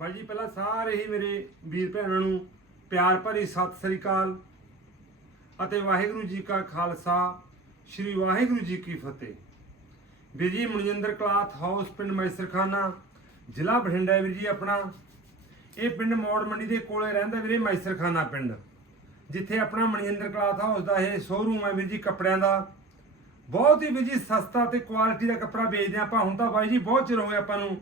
ਬਾਈ ਜੀ, ਪਹਿਲਾਂ ਸਾਰੇ ਹੀ ਮੇਰੇ ਵੀਰ ਭੈਣਾਂ ਨੂੰ ਪਿਆਰ ਭਰੀ ਸਤਿ ਸ੍ਰੀ ਅਕਾਲ ਅਤੇ ਵਾਹਿਗੁਰੂ ਜੀ ਕਾ ਖਾਲਸਾ, ਸ੍ਰੀ ਵਾਹਿਗੁਰੂ ਜੀ ਕੀ ਫਤਿਹ। ਵੀਰ ਜੀ, ਮਨਜਿੰਦਰ ਕਲਾਥ ਹਾਊਸ ਪਿੰਡ ਮੈਸਰਖਾਨਾ, ਜ਼ਿਲ੍ਹਾ ਬਠਿੰਡਾ ਵੀਰ ਜੀ ਆਪਣਾ। ਇਹ ਪਿੰਡ ਮੋੜ ਮੰਡੀ ਦੇ ਕੋਲੇ ਰਹਿੰਦਾ ਵੀਰੇ ਮੈਸਰਖਾਨਾ ਪਿੰਡ, ਜਿੱਥੇ ਆਪਣਾ ਮਨਜਿੰਦਰ ਕਲਾਥ ਹਾਊਸ ਦਾ ਇਹ ਸ਼ੋਰੂਮ ਹੈ ਵੀਰ ਜੀ ਕੱਪੜਿਆਂ ਦਾ। ਬਹੁਤ ਹੀ ਵੀਰ ਜੀ ਸਸਤਾ ਤੇ ਕੁਆਲਿਟੀ ਦਾ ਕੱਪੜਾ ਵੇਚਦੇ ਹਾਂ ਆਪਾਂ। ਹੁਣ ਤਾਂ ਬਾਈ ਜੀ, ਬਹੁਤ ਚਿਰ ਹੋ ਗਿਆ ਆਪਾਂ ਨੂੰ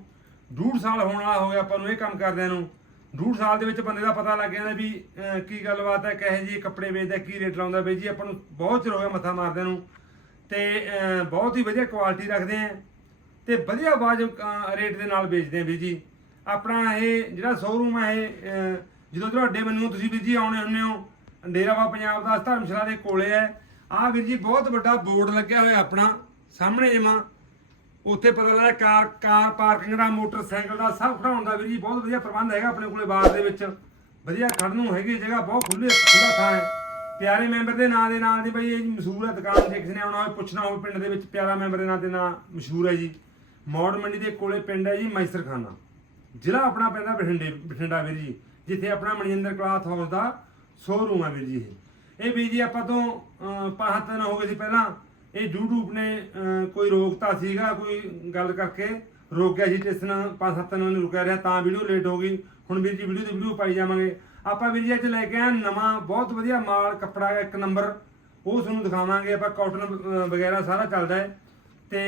ਡੂਢ ਸਾਲ ਹੋਣ ਵਾਲਾ ਹੋ ਗਿਆ ਆਪਾਂ ਨੂੰ ਇਹ ਕੰਮ ਕਰਦਿਆਂ ਨੂੰ। ਡੂਢ ਸਾਲ ਦੇ ਵਿੱਚ ਬੰਦੇ ਦਾ ਪਤਾ ਲੱਗ ਜਾਂਦਾ ਵੀ ਅਹ, ਕੀ ਗੱਲਬਾਤ ਹੈ ਕਹੇ ਜੀ ਕੱਪੜੇ ਵੇਚਦਾ ਕੀ ਰੇਟ ਲਾਉਂਦਾ ਬਈ ਜੀ ਆਪਾਂ ਨੂੰ ਬਹੁਤ ਚਿਰ ਹੋ ਗਿਆ ਮੱਥਾ ਮਾਰਦਿਆਂ ਨੂੰ। ਤੇ ਅਹ, ਬਹੁਤ ਹੀ ਵਧੀਆ ਕੁਆਲਿਟੀ ਰੱਖਦੇ ਆ। ਤੇ ਵਧੀਆ ਵਾਜਬ ਰੇਟ ਦੇ ਨਾਲ ਵੇਚਦੇ ਆ ਵੀਰ ਜੀ। ਆਪਣਾ ਇਹ ਜਿਹੜਾ ਸ਼ੋਰੂਮ ਹੈ ਇਹ ਅਹ, ਜਦੋਂ ਤੁਹਾਡੇ ਮੈਨੂੰ ਤੁਸੀਂ ਵੀਰ ਜੀ ਆਉਣੇ ਹੁੰਦੇ ਹੋ ਡੇਰਾਵਾ ਪੰਜਾਬ ਦਾ ਧਰਮਸ਼ਾਲਾ ਦੇ ਕੋਲੇ ਹੈ। ਆਹ ਵੀਰ ਜੀ ਬਹੁਤ ਵੱਡਾ ਬੋਰਡ ਲੱਗਿਆ ਹੋਇਆ ਆਪਣਾ ਸਾਹਮਣੇ ਜਮਾ ਉੱਥੇ ਪਤਾ ਲੱਗਦਾ ਕਾਰ ਕਾਰ ਪਾਰਕਿੰਗ ਦਾ ਮੋਟਰਸਾਈਕਲ ਦਾ ਸਭ ਖੜਾਉਣ ਦਾ ਵੀਰ ਜੀ ਬਹੁਤ ਵਧੀਆ ਪ੍ਰਬੰਧ ਹੈਗਾ ਆਪਣੇ ਕੋਲੇ ਬਾਰ ਦੇ ਵਿੱਚ। ਵਧੀਆ ਖੜਨ ਨੂੰ ਹੈਗੀ ਜਗ੍ਹਾ ਬਹੁਤ ਖੁੱਲੇ ਖੁੱਲਾ ਥਾਂ ਹੈ। ਪਿਆਰੇ ਮੈਂਬਰ ਦੇ ਨਾਂ ਦੇ ਨਾਲ ਦੀ ਬਈ ਇਹ ਮਸ਼ਹੂਰ ਹੈ ਦੁਕਾਨ ਜੇ ਕਿਸੇ ਨੇ ਆਉਣਾ ਹੋਵੇ ਪੁੱਛਣਾ ਹੋਵੇ ਪਿੰਡ ਦੇ ਵਿੱਚ ਪਿਆਰਾ ਮੈਂਬਰ ਦੇ ਨਾਂ ਦੇ ਨਾਂ ਮਸ਼ਹੂਰ ਹੈ ਜੀ। ਮੌੜ ਮੰਡੀ ਦੇ ਕੋਲੇ ਪਿੰਡ ਹੈ ਜੀ ਮੈਸਰਖਾਨਾ। ਜ਼ਿਲ੍ਹਾ ਆਪਣਾ ਪੈਂਦਾ ਬਠਿੰਡੇ ਬਠਿੰਡਾ ਵੀਰ ਜੀ ਜਿੱਥੇ ਆਪਣਾ ਮਨਜਿੰਦਰ ਕਲਾਥ ਹਾਊਸ ਦਾ ਸ਼ੋਰੂਮ ਹੈ ਵੀਰ ਜੀ ਇਹ। ਇਹ ਵੀਰ ਜੀ ਆਪਾਂ ਤੋਂ ਅਹ, ਪੰਜ ਹੋ ਗਏ ਸੀ ਪਹਿਲਾਂ। ਇਹ YouTube ਨੇ ਕੋਈ ਰੋਕਤਾ ਸੀਗਾ, ਕੋਈ ਗੱਲ ਕਰਕੇ ਰੋਕਿਆ ਸੀ ਸਟੇਸ਼ਨ ਪੰਜ ਸੱਤ ਦਿਨਾਂ ਨੂੰ ਰੁਕਿਆ ਰਿਹਾ, ਤਾਂ ਵੀਡੀਓ ਲੇਟ ਹੋ ਗਈ। ਹੁਣ ਵੀਰ ਜੀ ਵੀਡੀਓ ਤੇ ਵੀਡੀਓ ਪਾਈ ਜਾਵਾਂਗੇ। ਆਪਾਂ ਵੀਰ ਜੀ ਅੱਜ ਲੈ ਕੇ ਆਏ ਨਵਾਂ, ਬਹੁਤ ਵਧੀਆ ਮਾਲ, ਕੱਪੜਾ ਇੱਕ ਨੰਬਰ ਉਹ ਤੁਹਾਨੂੰ ਦਿਖਾਵਾਂਗੇ, ਆਪਾਂ ਕਾਟਨ ਵਗੈਰਾ ਸਾਰਾ ਚੱਲਦਾ ਹੈ। ਤੇ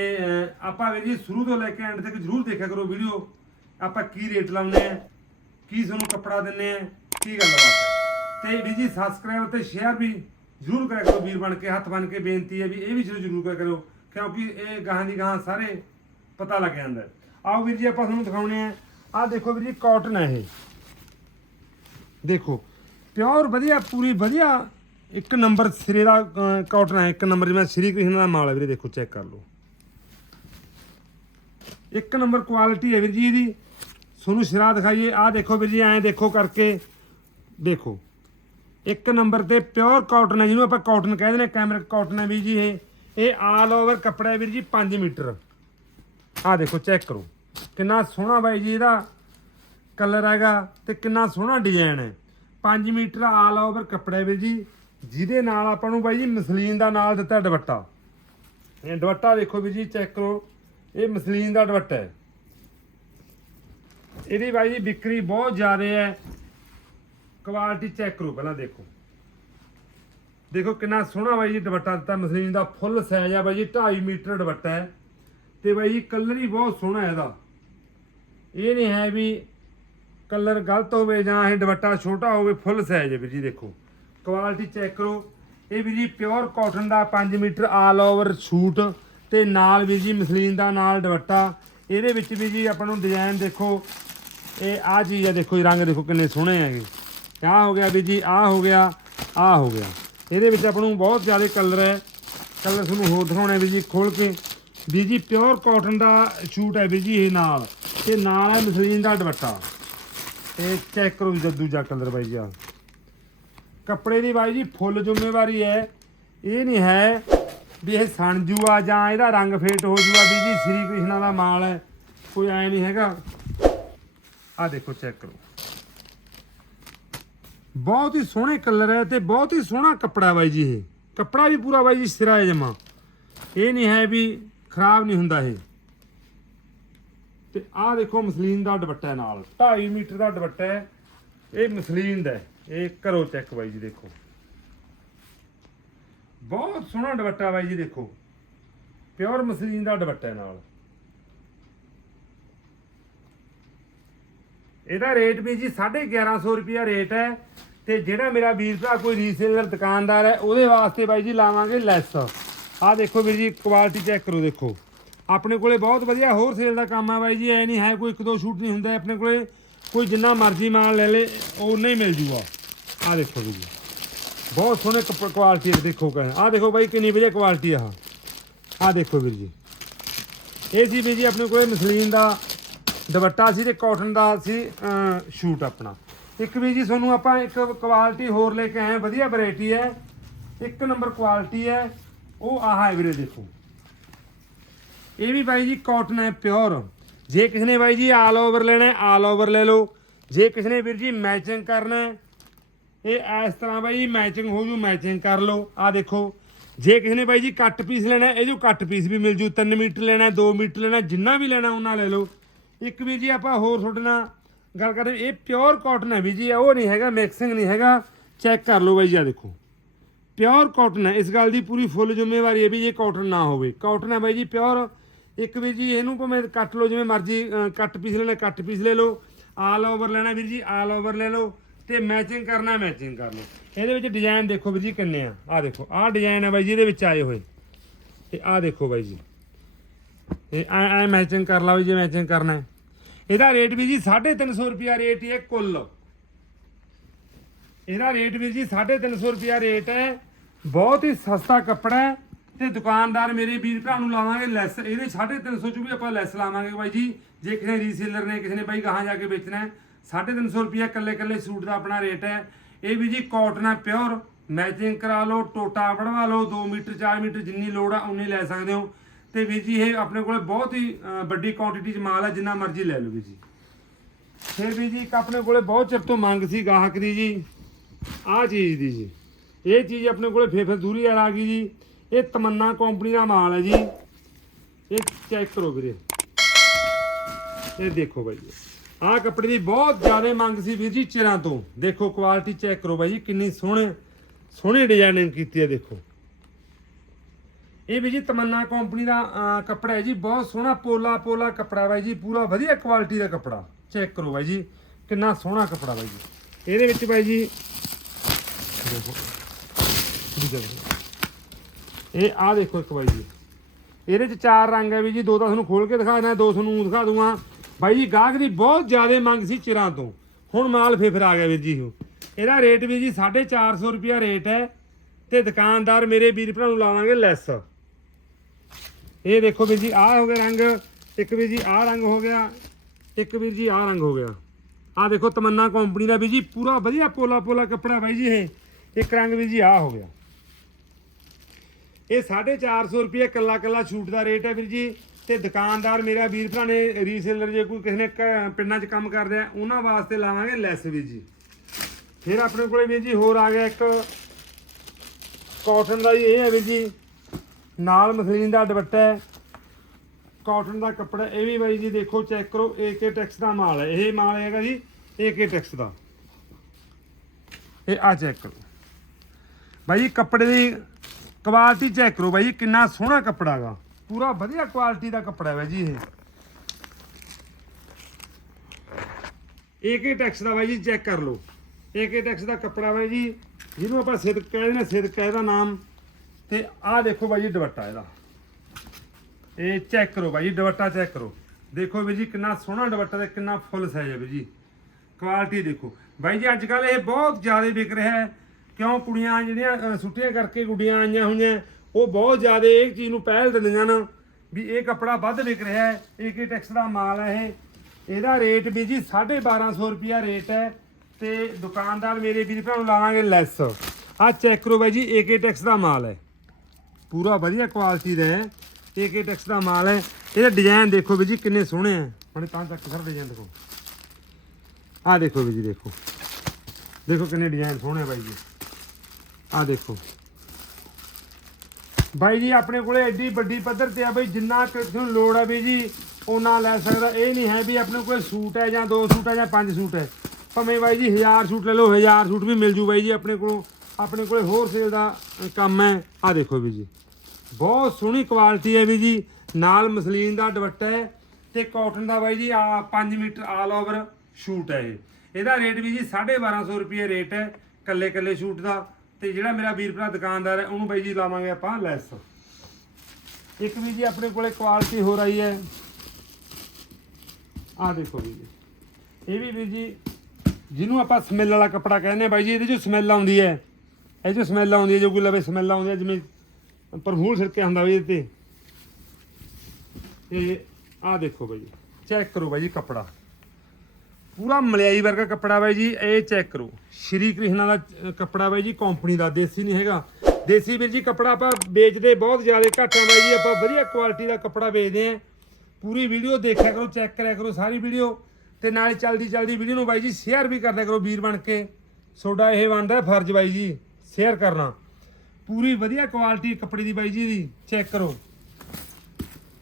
ਆਪਾਂ ਵੀਰ ਜੀ ਸ਼ੁਰੂ ਤੋਂ ਲੈ ਕੇ ਐਂਡ ਤੱਕ ਜਰੂਰ ਦੇਖਿਆ ਕਰੋ ਵੀਡੀਓ ਆਪਾਂ ਕੀ ਰੇਟ ਲਾਉਂਦੇ ਆ ਕੀ ਤੁਹਾਨੂੰ ਕੱਪੜਾ ਦਿੰਨੇ ਆ ਕੀ ਗੱਲਬਾਤ ਹੈ। ਤੇ ਵੀਰ ਜੀ ਸਬਸਕ੍ਰਾਈਬ ਤੇ ਸ਼ੇਅਰ ਵੀ ਜਰੂਰ ਕਰਿਆ ਕਰੋ, ਵੀਰ ਬਣ ਕੇ, ਹੱਥ ਬਣ ਕੇ ਬੇਨਤੀ ਹੈ ਵੀ ਇਹ ਵੀ ਜ਼ਰੂਰ ਜਰੂਰ ਕਰਿਆ ਕਰੋ, ਕਿਉਂਕਿ ਇਹ ਗਾਹਾਂ ਦੀ ਗਾਹਾਂ ਸਾਰੇ ਪਤਾ ਲੱਗ ਜਾਂਦਾ ਆਓ ਵੀਰ ਜੀ, ਆਪਾਂ ਤੁਹਾਨੂੰ ਦਿਖਾਉਣੇ ਆ। ਆਹ ਦੇਖੋ ਵੀਰ ਜੀ ਕਾਟਨ ਹੈ ਇਹ। ਦੇਖੋ ਪਿਓਰ ਵਧੀਆ, ਪੂਰੀ ਵਧੀਆ, ਇੱਕ ਨੰਬਰ ਸਿਰੇ ਦਾ ਕਾਟਨ ਹੈ, ਇੱਕ ਨੰਬਰ ਜਿਵੇਂ ਸ੍ਰੀ ਕ੍ਰਿਸ਼ਨ ਦਾ ਮਾਲ ਹੈ ਵੀਰੇ, ਦੇਖੋ ਚੈੱਕ ਕਰ ਲਓ। ਇੱਕ ਨੰਬਰ ਕੁਆਲਿਟੀ ਹੈ ਵੀਰ ਜੀ ਇਹਦੀ। ਤੁਹਾਨੂੰ ਸਿਰਾ ਦਿਖਾਈਏ। ਆਹ ਦੇਖੋ ਵੀਰ ਜੀ, ਐਂ ਦੇਖੋ ਕਰਕੇ। ਦੇਖੋ ਇੱਕ ਨੰਬਰ ਤੇ ਪਿਓਰ ਕਾਟਨ ਹੈ ਜਿਹਨੂੰ ਆਪਾਂ ਕਾਟਨ ਕਹਿੰਦੇ ਨੇ ਕੈਮਰਿਕ ਕਾਟਨ ਹੈ ਵੀਰ ਜੀ ਇਹ। ਇਹ ਆਲ ਓਵਰ ਕੱਪੜਾ ਹੈ ਵੀਰ ਜੀ 5 ਮੀਟਰ। ਆਹ ਦੇਖੋ ਚੈੱਕ ਕਰੋ। ਕਿੰਨਾ ਸੋਹਣਾ ਬਾਈ ਜੀ ਇਹਦਾ ਕਲਰ ਹੈਗਾ ਤੇ ਕਿੰਨਾ ਸੋਹਣਾ ਡਿਜ਼ਾਈਨ ਹੈ। 5 ਮੀਟਰ ਆਲ ਓਵਰ ਕੱਪੜਾ ਹੈ ਵੀਰ ਜੀ। ਜਿਹਦੇ ਨਾਲ ਆਪਾਂ ਨੂੰ ਬਾਈ ਜੀ ਮਸਲੀਨ ਦਾ ਨਾਲ ਦਿੱਤਾ ਦੁਪੱਟਾ। ਇਹ ਦੁਪੱਟਾ ਦੇਖੋ ਵੀਰ ਜੀ ਚੈੱਕ ਕਰੋ। ਇਹ ਮਸਲੀਨ ਦਾ ਦੁਪੱਟਾ ਹੈ। ਇਹਦੀ ਬਾਈ ਜੀ ਵਿਕਰੀ ਬਹੁਤ ਜ਼ਿਆਦਾ ਹੈ। ਕੁਆਲਿਟੀ ਚੈੱਕ ਕਰੋ ਪਹਿਲਾਂ ਦੇਖੋ। ਦੇਖੋ ਕਿੰਨਾ ਸੋਹਣਾ ਬਾਈ ਜੀ ਦੁਪੱਟਾ ਦਿੱਤਾ ਮਸਲੀਨ ਦਾ ਫੁੱਲ ਸਾਈਜ਼ ਆ ਬਾਈ ਜੀ 2.5 ਮੀਟਰ ਦੁਪੱਟਾ ਹੈ। ਤੇ ਬਾਈ ਜੀ ਕਲਰ ਹੀ ਬਹੁਤ ਸੋਹਣਾ ਹੈ ਇਹਦਾ। ਇਹ ਨਹੀਂ ਹੈ ਵੀ ਕਲਰ ਗਲਤ ਹੋਵੇ ਜਾਂ ਇਹ ਦੁਪੱਟਾ ਛੋਟਾ ਹੋਵੇ, ਫੁੱਲ ਸਾਈਜ਼ ਹੈ ਵੀਰ ਜੀ ਦੇਖੋ। ਕੁਆਲਿਟੀ ਚੈੱਕ ਕਰੋ। ਇਹ ਵੀਰ ਜੀ ਪਿਓਰ ਕਾਟਨ ਦਾ 5 ਮੀਟਰ ਆਲ ਓਵਰ ਸੂਟ ਤੇ ਨਾਲ ਵੀਰ ਜੀ ਮਸਲੀਨ ਦਾ ਨਾਲ ਦੁਪੱਟਾ। ਇਹਦੇ ਵਿੱਚ ਵੀ ਜੀ ਆਪਾਂ ਨੂੰ ਡਿਜ਼ਾਈਨ ਦੇਖੋ। ਇਹ ਆ ਚੀਜ਼ ਆ ਦੇਖੋ ਜੀ, ਰੰਗ ਦੇਖੋ ਕਿੰਨੇ ਸੋਹਣੇ ਹੈਗੇ। ਆਹ ਹੋ ਗਿਆ ਵੀਰ ਜੀ ਆਹ ਹੋ ਗਿਆ ਆਹ ਹੋ ਗਿਆ। ਇਹਦੇ ਵਿੱਚ ਆਪਾਂ ਨੂੰ ਬਹੁਤ ਜ਼ਿਆਦਾ ਕਲਰ ਹੈ। ਕਲਰ ਤੁਹਾਨੂੰ ਹੋਰ ਦਿਖਾਉਣੇ ਵੀਰ ਜੀ ਖੋਲ ਕੇ। ਵੀਰ ਜੀ ਪਿਓਰ ਕਾਟਨ ਦਾ ਸੂਟ ਹੈ ਵੀਰ ਜੀ ਇਹ ਨਾਲ। ਤੇ ਨਾਲ ਹੈ ਮਸਲੀਨ ਦਾ ਦੁਪੱਟਾ। ਇਹ ਚੈੱਕ ਕਰੋ ਜੀ ਦੂਜਾ ਕਲਰ ਬਾਈ ਜੀ ਆ। ਕੱਪੜੇ ਦੀ ਬਾਈ ਜੀ ਫੁੱਲ ਜ਼ਿੰਮੇਵਾਰੀ ਹੈ। ਇਹ ਨਹੀਂ ਹੈ ਵੀ ਇਹ ਸਣ ਆ ਜਾਂ ਇਹਦਾ ਰੰਗ ਫੇਟ ਹੋ ਜੂਆ। ਵੀ ਜੀ ਸ੍ਰੀ ਕ੍ਰਿਸ਼ਨਾ ਦਾ ਮਾਲ ਹੈ। ਕੋਈ ਐ ਨਹੀਂ ਹੈਗਾ। ਆ ਦੇਖੋ ਚੈੱਕ ਕਰੋ। ਬਹੁਤ ਹੀ ਸੋਹਣੇ ਕਲਰ ਹੈ ਤੇ ਬਹੁਤ ਹੀ ਸੋਹਣਾ ਕੱਪੜਾ ਬਾਈ ਜੀ ਇਹ। ਕੱਪੜਾ ਵੀ ਪੂਰਾ ਬਾਈ ਜੀ ਸਿਰਾ ਹੈ ਜਮਾ। ਇਹ ਨਹੀਂ ਹੈ ਵੀ ਖਰਾਬ ਨਹੀਂ ਹੁੰਦਾ ਇਹ। ਤੇ ਆਹ ਦੇਖੋ ਮਸਲੀਨ ਦਾ ਦੁਪੱਟਾ ਨਾਲ। 2.5 ਮੀਟਰ ਦਾ ਦੁਪੱਟਾ ਹੈ। ਇਹ ਮਸਲੀਨ ਦਾ ਇਹ ਕਰੋ ਚੈੱਕ ਬਾਈ ਜੀ ਦੇਖੋ। ਬਹੁਤ ਸੋਹਣਾ ਦੁਪੱਟਾ ਬਾਈ ਜੀ ਦੇਖੋ। ਪਿਓਰ ਮਸਲੀਨ ਦਾ ਦੁਪੱਟਾ ਨਾਲ। ਇਹਦਾ ਰੇਟ ਵੀ ਜੀ 1150 ਰੁਪਿਆ ਰੇਟ ਹੈ। ਤੇ ਜਿਹੜਾ ਮੇਰਾ ਵੀਰ ਭਰਾ ਕੋਈ ਰੀਸੇਲਰ ਦੁਕਾਨਦਾਰ ਹੈ, ਉਹਦੇ ਵਾਸਤੇ ਬਾਈ ਜੀ ਲਾਵਾਂਗੇ ਲੈਸ। ਆਹ ਦੇਖੋ ਵੀਰ ਜੀ ਕੁਆਲਿਟੀ ਚੈੱਕ ਕਰੋ ਦੇਖੋ। ਆਪਣੇ ਕੋਲੇ ਬਹੁਤ ਵਧੀਆ ਹੋਰ ਸੇਲ ਦਾ ਕੰਮ ਆ ਬਾਈ ਜੀ, ਐ ਨਹੀਂ ਹੈ ਕੋਈ ਇੱਕ ਦੋ ਸ਼ੂਟ ਨਹੀਂ ਹੁੰਦਾ ਆਪਣੇ ਕੋਲੇ। ਕੋਈ ਜਿੰਨਾ ਮਰਜ਼ੀ ਮਾਲ ਲੈ ਲੇ, ਉਹ ਨਹੀਂ ਮਿਲ ਜੂਗਾ। ਆਹ ਦੇਖੋ ਵੀਰ ਜੀ। ਬਹੁਤ ਸੋਹਣੇ ਕੱਪੜੇ ਕੁਆਲਿਟੀ ਦੇਖੋ ਕਹੇ ਆਹ ਦੇਖੋ ਬਾਈ, ਕਿੰਨੀ ਵਧੀਆ ਕੁਆਲਿਟੀ ਆ ਆਹ। ਦੇਖੋ ਵੀਰ ਜੀ। ਇਹ ਸੀ ਵੀਰ ਜੀ ਆਪਣੇ ਕੋਲੇ ਮਸਲੀਨ ਦਾ ਦੁਪੱਟਾ ਸੀ ਤੇ ਕਾਟਨ ਦਾ ਸੀ ਸ਼ੂਟ ਆਪਣਾ। ਇੱਕ ਵੀ ਜੀ ਤੁਹਾਨੂੰ ਆਪਾਂ ਇੱਕ ਕੁਆਲਿਟੀ ਹੋਰ ਲੈ ਕੇ ਆਏ ਵਧੀਆ ਵੈਰਾਈਟੀ ਹੈ। ਇੱਕ ਨੰਬਰ ਕੁਆਲਿਟੀ ਹੈ, ਉਹ ਆਹ ਹੈ ਵੀਰੇ ਦੇਖੋ। ਇਹ ਵੀ ਬਾਈ ਜੀ ਕਾਟਨ ਹੈ ਪਿਓਰ ਜੇ ਕਿਸੇ ਨੇ ਬਾਈ ਜੀ ਆਲ ਓਵਰ ਲੈਣਾ ਆਲ ਓਵਰ ਲੈ ਲਓ। ਜੇ ਕਿਸੇ ਨੇ ਵੀਰ ਜੀ ਮੈਚਿੰਗ ਕਰਨਾ ਇਹ ਇਸ ਤਰ੍ਹਾਂ ਬਾਈ ਮੈਚਿੰਗ ਹੋ ਜੂ ਮੈਚਿੰਗ ਕਰ ਲਓ। ਆ ਦੇਖੋ। ਜੇ ਕਿਸੇ ਨੇ ਬਾਈ ਜੀ ਕੱਟ ਪੀਸ ਲੈਣਾ ਇਹ ਜੋ ਕੱਟ ਪੀਸ ਵੀ ਮਿਲ ਜੂ। 3 ਮੀਟਰ ਲੈਣਾ 2 ਮੀਟਰ ਲੈਣਾ ਜਿੰਨਾ ਵੀ ਲੈਣਾ ਉਹਨਾਂ ਲੈ ਲਓ। ਇੱਕ ਵੀਰ ਜੀ ਆਪਾਂ ਹੋਰ ਤੁਹਾਡੇ ਨਾਲ ਗੱਲ ਕਰਦੇ ਇਹ ਪਿਓਰ ਕਾਟਨ ਹੈ ਵੀਰ ਜੀ ਉਹ ਨਹੀਂ ਹੈਗਾ ਮਿਕਸਿੰਗ ਨਹੀਂ ਹੈਗਾ। ਚੈੱਕ ਕਰ ਲਓ ਬਾਈ ਜੀ ਆ ਦੇਖੋ। ਪਿਓਰ ਕਾਟਨ ਹੈ, ਇਸ ਗੱਲ ਦੀ ਪੂਰੀ ਫੁੱਲ ਜ਼ਿੰਮੇਵਾਰੀ ਹੈ ਵੀ ਇਹ ਕਾਟਨ ਨਾ ਹੋਵੇ। ਕਾਟਨ ਹੈ ਬਾਈ ਜੀ ਪਿਓਰ ਇੱਕ ਵੀਰ ਜੀ, ਇਹਨੂੰ ਭਾਵੇਂ ਕੱਟ ਲਓ, ਜਿਵੇਂ ਮਰਜ਼ੀ ਕੱਟ ਪੀਸ ਲੈਣਾ ਕੱਟ ਪੀਸ ਲੈ ਲਓ। ਆਲ ਓਵਰ ਲੈਣਾ ਵੀਰ ਜੀ ਆਲ ਓਵਰ ਲੈ ਲਓ। ਤੇ ਮੈਚਿੰਗ ਕਰਨਾ ਮੈਚਿੰਗ ਕਰ ਲਓ। ਇਹਦੇ ਵਿੱਚ ਡਿਜ਼ਾਈਨ ਦੇਖੋ ਵੀਰ ਜੀ ਕਿੰਨੇ ਆ। ਆ ਦੇਖੋ, ਆਹ ਡਿਜ਼ਾਈਨ ਹੈ ਬਾਈ ਜੀ, ਇਹਦੇ ਵਿੱਚ ਆਏ ਹੋਏ। ਤੇ ਆਹ ਦੇਖੋ ਬਾਈ ਜੀ। ਇਹ ਐ ਮੈਚਿੰਗ ਕਰ ਲਓ ਜੀ ਮੈਚਿੰਗ ਕਰਨਾ ਹੈ। ਇਹਦਾ ਰੇਟ ਵੀ ਜੀ 350 ਰੁਪਿਆ ਰੇਟ ਹੀ ਹੈ ਕੁੱਲ। ਇਹਦਾ ਰੇਟ ਵੀ ਜੀ 350 ਰੁਪਿਆ ਰੇਟ ਹੈ। ਬਹੁਤ ਹੀ ਸਸਤਾ ਕੱਪੜਾ ਹੈ ਤੇ ਦੁਕਾਨਦਾਰ ਮੇਰੇ ਵੀਰ ਭਰਾ ਨੂੰ ਲਾਵਾਂਗੇ ਲੈਸ। ਇਹਦੇ 350 ਚ ਵੀ ਆਪਾਂ ਲੈਸ ਲਾਵਾਂਗੇ ਬਾਈ ਜੀ। ਜੇ ਕਿਸੇ ਰੀਸੇਲਰ ਨੇ, ਕਿਸੇ ਨੇ ਬਾਈ ਗਾਹਾਂ ਜਾ ਕੇ ਵੇਚਣਾ ਹੈ 350 ਰੁਪਿਆ ਕੱਲੇ ਕੱਲੇ ਸੂਟ ਦਾ ਆਪਣਾ ਰੇਟ ਹੈ। ਇਹ ਵੀ ਜੀ ਕਾਟਨ ਹੈ ਪਿਓਰ ਮੈਚਿੰਗ ਕਰਾ ਲਓ, ਟੋਟਾ ਬਣਵਾ ਲਓ 2 ਮੀਟਰ 4 ਮੀਟਰ ਜਿੰਨੀ ਲੋੜ ਆ, ਉਨੀ ਲੈ ਸਕਦੇ ਹੋ। ਤੇ ਵੀਰ ਜੀ, ਇਹ ਆਪਣੇ ਕੋਲੇ ਬਹੁਤ ਹੀ ਵੱਡੀ ਕੁਆਂਟੀਟੀ ਚ ਮਾਲ ਹੈ, ਜਿੰਨਾ ਮਰਜ਼ੀ ਲੈ ਲਓ ਵੀਰ ਜੀ। ਫਿਰ ਵੀ ਜੀ, ਇੱਕ ਆਪਣੇ ਕੋਲੇ ਬਹੁਤ ਚਿਰ ਤੋਂ ਮੰਗ ਸੀ ਗਾਹਕ ਦੀ ਜੀ। ਆਹ ਚੀਜ਼ ਦੀ ਜੀ। ਇਹ ਚੀਜ਼ ਆਪਣੇ ਕੋਲੇ ਫੇਰ ਦੂਰੀ ਵਾਲਾ ਆ ਗਈ ਜੀ। ਇਹ ਤਮੰਨਾ ਕੰਪਨੀ ਦਾ ਮਾਲ ਹੈ ਜੀ। ਇਹ ਚੈੱਕ ਕਰੋ ਵੀਰੇ। ਇਹ ਦੇਖੋ ਬਾਈ ਆਹ ਕੱਪੜੇ ਦੀ ਬਹੁਤ ਜ਼ਿਆਦਾ ਮੰਗ ਸੀ ਵੀਰ ਜੀ ਚਿਰਾਂ ਤੋਂ। ਦੇਖੋ ਕੁਆਲਿਟੀ ਚੈੱਕ ਕਰੋ ਬਾਈ ਜੀ, ਕਿੰਨੀ ਸੋਹਣੇ, ਸੋਹਣੀ ਡਿਜ਼ਾਈਨਿੰਗ ਕੀਤੀ ਹੈ, ਦੇਖੋ। ਇਹ ਵੀ ਜੀ ਤਮੰਨਾ ਕੰਪਨੀ ਦਾ ਅਹ, ਕੱਪੜਾ ਹੈ ਜੀ ਬਹੁਤ ਸੋਹਣਾ ਪੋਲਾ ਪੋਲਾ ਕੱਪੜਾ ਬਾਈ ਜੀ ਪੂਰਾ ਵਧੀਆ ਕੁਆਲਿਟੀ ਦਾ ਕੱਪੜਾ। ਚੈੱਕ ਕਰੋ ਬਾਈ ਜੀ ਕਿੰਨਾ ਸੋਹਣਾ ਕੱਪੜਾ ਬਾਈ ਜੀ। ਇਹਦੇ ਵਿੱਚ ਬਾਈ ਜੀ ਦੇਖੋ ਠੀਕ ਹੈ ਇਹ ਆ ਦੇਖੋ ਇੱਕ ਬਾਈ ਜੀ। ਇਹਦੇ ਚ ਚਾਰ ਰੰਗ ਹੈ ਵੀ ਜੀ ਦੋ ਤਾਂ ਤੁਹਾਨੂੰ ਖੋਲ ਕੇ ਦਿਖਾ ਦੇਣਾ ਦੋ ਤੁਹਾਨੂੰ ਊਂ ਦਿਖਾ ਦੂੰਗਾ। ਬਾਈ ਜੀ ਗਾਹਕ ਦੀ ਬਹੁਤ ਜ਼ਿਆਦਾ ਮੰਗ ਸੀ ਚਿਰਾਂ ਤੋਂ। ਹੁਣ ਮਾਲ ਫੇਫਰ ਆ ਗਿਆ ਵੀਰ ਜੀ ਉਹ। ਇਹਦਾ ਰੇਟ ਵੀ ਜੀ 450 ਰੁਪਿਆ ਰੇਟ ਹੈ ਤੇ ਦੁਕਾਨਦਾਰ ਮੇਰੇ ਵੀਰ ਭਰਾ ਨੂੰ ਲਾਵਾਂਗੇ ਲੈਸ। ਇਹ ਦੇਖੋ ਵੀਰ ਜੀ, ਆਹ ਹੋ ਗਿਆ ਰੰਗ, ਇੱਕ ਵੀਰ ਜੀ ਆਹ ਰੰਗ ਹੋ ਗਿਆ, ਇੱਕ ਵੀਰ ਜੀ ਆਹ ਰੰਗ ਹੋ ਗਿਆ। ਆਹ ਦੇਖੋ ਤਮੰਨਾ ਕੰਪਨੀ ਦਾ ਵੀਰ ਜੀ, ਪੂਰਾ ਵਧੀਆ ਪੋਲਾ ਪੋਲਾ ਕੱਪੜਾ ਬਾਈ ਜੀ ਇਹ। ਇੱਕ ਰੰਗ ਵੀਰ ਜੀ ਆਹ ਹੋ ਗਿਆ। ਇਹ 450 ਰੁਪਏ ਕੱਲਾ ਕੱਲਾ ਛੂਟ ਦਾ ਰੇਟ ਹੈ ਵੀਰ ਜੀ। ਤੇ ਦੁਕਾਨਦਾਰ ਮੇਰਾ ਵੀਰ ਭਰਾ ਨੇ ਰੀਸੇਲਰ ਜੇ ਕੋਈ ਕਿਸੇ ਨੇ ਪਿੰਡਾਂ 'ਚ ਕੰਮ ਕਰਦੇ ਆ, ਉਹਨਾਂ ਵਾਸਤੇ ਲਾਵਾਂਗੇ ਲੈਸ ਵੀਰ ਜੀ। ਫਿਰ ਆਪਣੇ ਕੋਲੇ ਵੀਰ ਜੀ ਹੋਰ ਆ ਗਿਆ ਇੱਕ। ਕਾਟਨ ਦਾ ਜੀ ਇਹ ਹੈ ਵੀਰ ਜੀ। ਨਾਲ ਮਸਲੀਨ ਦਾ ਦੁਪੱਟਾ ਹੈ। ਕਾਟਨ ਦਾ ਕੱਪੜਾ, ਇਹ ਵੀ ਬਾਈ ਜੀ ਦੇਖੋ, ਚੈੱਕ ਕਰੋ ਏਕੇ ਟੈਕਸ ਦਾ ਮਾਲ ਹੈ। ਇਹ ਮਾਲ ਹੈਗਾ ਜੀ ਏਕੇ ਟੈਕਸ ਦਾ। ਇਹ ਆ ਚੈੱਕ ਕਰੋ। ਬਾਈ ਜੀ, ਕੱਪੜੇ ਦੀ ਕੁਆਲਿਟੀ ਚੈੱਕ ਕਰੋ ਬਾਈ ਜੀ, ਕਿੰਨਾ ਸੋਹਣਾ ਕੱਪੜਾ ਹੈਗਾ। ਪੂਰਾ ਵਧੀਆ ਕੁਆਲਿਟੀ ਦਾ ਕੱਪੜਾ ਹੈ ਬਾਈ ਜੀ ਇਹ। ਏਕੇ ਟੈਕਸ ਦਾ ਬਾਈ ਜੀ, ਚੈੱਕ ਕਰ ਲਓ। ਏਕੇ ਟੈਕਸ ਦਾ ਕੱਪੜਾ ਬਾਈ ਜੀ, ਜਿਹਨੂੰ ਆਪਾਂ ਸਿਦਕ ਕਹਿੰਦੇ ਨੇ ਸਿਦਕ ਹੈ ਇਹਦਾ ਨਾਮ। ਤੇ ਆਹ ਦੇਖੋ ਬਾਈ ਜੀ ਦੁਪੱਟਾ ਇਹਦਾ। ਇਹ ਚੈੱਕ ਕਰੋ ਬਾਈ ਜੀ, ਦੁਪੱਟਾ ਚੈੱਕ ਕਰੋ। ਦੇਖੋ ਵੀਰ ਜੀ, ਕਿੰਨਾ ਸੋਹਣਾ ਦੁਪੱਟਾ ਤੇ ਕਿੰਨਾ ਫੁੱਲ ਸਾਈਜ਼ ਹੈ ਵੀਰ ਜੀ। ਕੁਆਲਿਟੀ ਦੇਖੋ। ਬਾਈ ਜੀ ਅੱਜ ਕੱਲ ਇਹ ਬਹੁਤ ਜ਼ਿਆਦਾ ਵਿਕ ਰਿਹਾ ਹੈ। ਕਿਉਂ? ਕੁੜੀਆਂ ਜਿਹੜੀਆਂ ਸੁੱਟੀਆਂ ਕਰਕੇ ਗੁੱਡੀਆਂ ਆਈਆਂ ਹੋਈਆਂ, ਉਹ ਬਹੁਤ ਜ਼ਿਆਦਾ ਇਹ ਚੀਜ਼ ਨੂੰ ਪਹਿਲ ਦਿੰਦੀਆਂ ਨੇ ਵੀ ਇਹ ਕੱਪੜਾ ਵੱਧ ਵਿਕ ਰਿਹਾ ਹੈ ਏਕੇ ਟੈਕਸ ਦਾ ਮਾਲ ਹੈ ਇਹ। ਇਹਦਾ ਰੇਟ ਵੀ ਜੀ 1250 ਰੁਪਿਆ ਰੇਟ ਹੈ ਤੇ ਦੁਕਾਨਦਾਰ ਮੇਰੇ ਵੀਰ ਭਰਾ ਨੂੰ ਲਾਵਾਂਗੇ ਲੈਸ ਆਹ ਚੈੱਕ ਕਰੋ ਬਾਈ ਜੀ ਏਕੇ ਟੈਕਸ ਦਾ ਮਾਲ ਹੈ। ਪੂਰਾ ਵਧੀਆ ਕੁਆਲਿਟੀ ਦਾ ਹੈ। ਏਕੇ ਟੈਕਸ ਦਾ ਮਾਲ ਹੈ। ਇਹਦੇ ਡਿਜ਼ਾਈਨ ਦੇਖੋ ਵੀ ਜੀ ਕਿੰਨੇ ਸੋਹਣੇ ਆ। ਹੁਣ ਤਾਂ ਤੱਕ ਸਰ ਡਿਜ਼ਾਈਨ ਦੇਖੋ ਆਹ ਦੇਖੋ ਵੀ ਜੀ, ਦੇਖੋ। ਦੇਖੋ ਕਿੰਨੇ ਡਿਜ਼ਾਈਨ ਸੋਹਣੇ ਬਾਈ ਜੀ। ਆਹ ਦੇਖੋ। ਬਾਈ ਜੀ, ਆਪਣੇ ਕੋਲੇ ਐਡੀ ਵੱਡੀ ਪੱਧਰ ਤੇ ਆ ਬਈ, ਜਿੰਨਾ ਕਿਸੇ ਨੂੰ ਲੋੜ ਆ ਵੀ ਜੀ ਉਹਨਾਂ ਲੈ ਸਕਦਾ। ਇਹ ਨਹੀਂ ਹੈ ਵੀ ਆਪਣੇ ਕੋਲ ਸੂਟ ਹੈ ਜਾਂ ਦੋ ਸੂਟ ਹੈ ਜਾਂ ਪੰਜ ਸੂਟ ਹੈ। ਭਾਵੇਂ ਬਾਈ ਜੀ 1000 ਸੂਟ ਲੈ ਲਓ 1000 ਸੂਟ ਵੀ ਮਿਲ ਜੂ ਬਾਈ ਜੀ ਆਪਣੇ ਕੋਲੋਂ। ਆਪਣੇ ਕੋਲੇ ਹੋਰ ਸੇਲ ਦਾ ਕੰਮ ਹੈ। ਆਹ ਦੇਖੋ ਵੀ ਜੀ। ਬਹੁਤ ਸੋਹਣੀ ਕੁਆਲਿਟੀ ਹੈ ਵੀ ਜੀ। ਨਾਲ ਮਸਲੀਨ ਦਾ ਦੁਪੱਟਾ ਹੈ ਤੇ ਕਾਟਨ ਦਾ ਬਾਈ ਜੀ, ਆ 5 ਮੀਟਰ ਆਲ ਓਵਰ ਸ਼ੂਟ ਹੈ ਇਹ। ਇਹਦਾ ਰੇਟ ਵੀ ਜੀ 1250 ਰੁਪਏ ਰੇਟ ਹੈ ਕੱਲੇ ਕੱਲੇ ਸ਼ੂਟ ਦਾ। ਤੇ ਜਿਹੜਾ ਮੇਰਾ ਵੀਰ ਭਰਾ ਦੁਕਾਨਦਾਰ ਹੈ, ਉਹਨੂੰ ਬਾਈ ਜੀ ਲਾਵਾਂਗੇ ਆਪਾਂ ਲੈਸ। ਇੱਕ ਵੀ ਜੀ ਆਪਣੇ ਕੋਲੇ ਕੁਆਲਿਟੀ ਹੋ ਰਹੀ ਹੈ। ਆਹ ਦੇਖੋ ਵੀ ਜੀ। ਇਹ ਵੀ ਵੀਰ ਜੀ, ਜਿਹਨੂੰ ਆਪਾਂ ਸਮੈਲ ਵਾਲਾ ਕੱਪੜਾ ਕਹਿੰਦੇ ਆ ਬਾਈ ਜੀ, ਇਹਦੇ ਚੋਂ ਸਮੈਲ ਆਉਂਦੀ ਹੈ। ਇਹ ਚੋਂ ਸਮੈਲ ਆਉਂਦੀ ਹੈ, ਜੋ ਕੋਈ ਲਵੇ ਸਮੈਲ ਆਉਂਦੀ ਹੈ, ਜਿਵੇਂ ਪਰਫੂਲ ਛਿੜਕਿਆ ਹੁੰਦਾ ਵੀ ਇਹਦੇ ਤੇ। ਇਹ ਆਹ ਦੇਖੋ ਬਾਈ ਚੈੱਕ ਕਰੋ ਬਾਈ ਜੀ ਕੱਪੜਾ। ਪੂਰਾ ਮਲਿਆਈ ਵਰਗਾ ਕੱਪੜਾ ਬਾਈ ਜੀ, ਇਹ ਚੈੱਕ ਕਰੋ। ਸ਼੍ਰੀ ਕ੍ਰਿਸ਼ਨਾ ਦਾ ਕੱਪੜਾ ਬਾਈ ਜੀ ਕੰਪਨੀ ਦਾ, ਦੇਸੀ ਨਹੀਂ ਹੈਗਾ। ਦੇਸੀ ਵੀਰ ਜੀ, ਕੱਪੜਾ ਆਪਾਂ ਵੇਚਦੇ ਬਹੁਤ ਜ਼ਿਆਦਾ ਘੱਟ ਆ ਬਾਈ ਜੀ, ਆਪਾਂ ਵਧੀਆ ਕੁਆਲਿਟੀ ਦਾ ਕੱਪੜਾ ਵੇਚਦੇ ਆ ਪੂਰੀ ਵੀਡੀਓ ਦੇਖਿਆ ਕਰੋ ਚੈੱਕ ਕਰਿਆ ਕਰੋ ਸਾਰੀ ਵੀਡੀਓ। ਤੇ ਨਾਲ ਚਲਦੀ ਚਲਦੀ ਵੀਡੀਓ ਨੂੰ ਬਾਈ ਜੀ ਸ਼ੇਅਰ ਵੀ ਕਰਦਿਆ ਕਰੋ ਵੀਰ ਬਣ ਕੇ। ਤੁਹਾਡਾ ਇਹ ਬਣਦਾ ਫਰਜ਼ ਬਾਈ ਜੀ। ਸ਼ੇਅਰ ਕਰਨਾ। ਪੂਰੀ ਵਧੀਆ ਕੁਆਲਿਟੀ ਕੱਪੜੇ ਦੀ ਬਾਈ ਜੀ ਦੀ ਚੈੱਕ ਕਰੋ।